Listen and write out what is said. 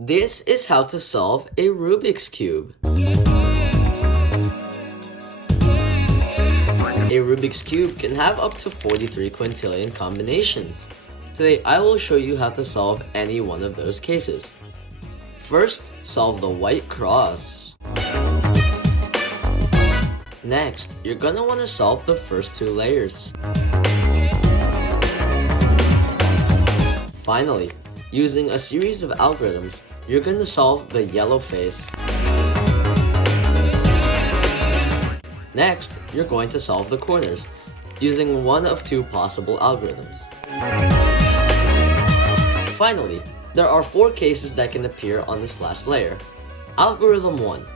This is how to solve a Rubik's Cube. A Rubik's Cube can have up to 43 quintillion combinations. Today, I will show you how to solve any one of those cases. First, solve the white cross. Next, you're gonna want to solve the first two layers. Finally, using a series of algorithms, you're gonna solve the yellow face. Next, you're going to solve the corners, using one of two possible algorithms. Finally, there are four cases that can appear on this last layer. Algorithm 1.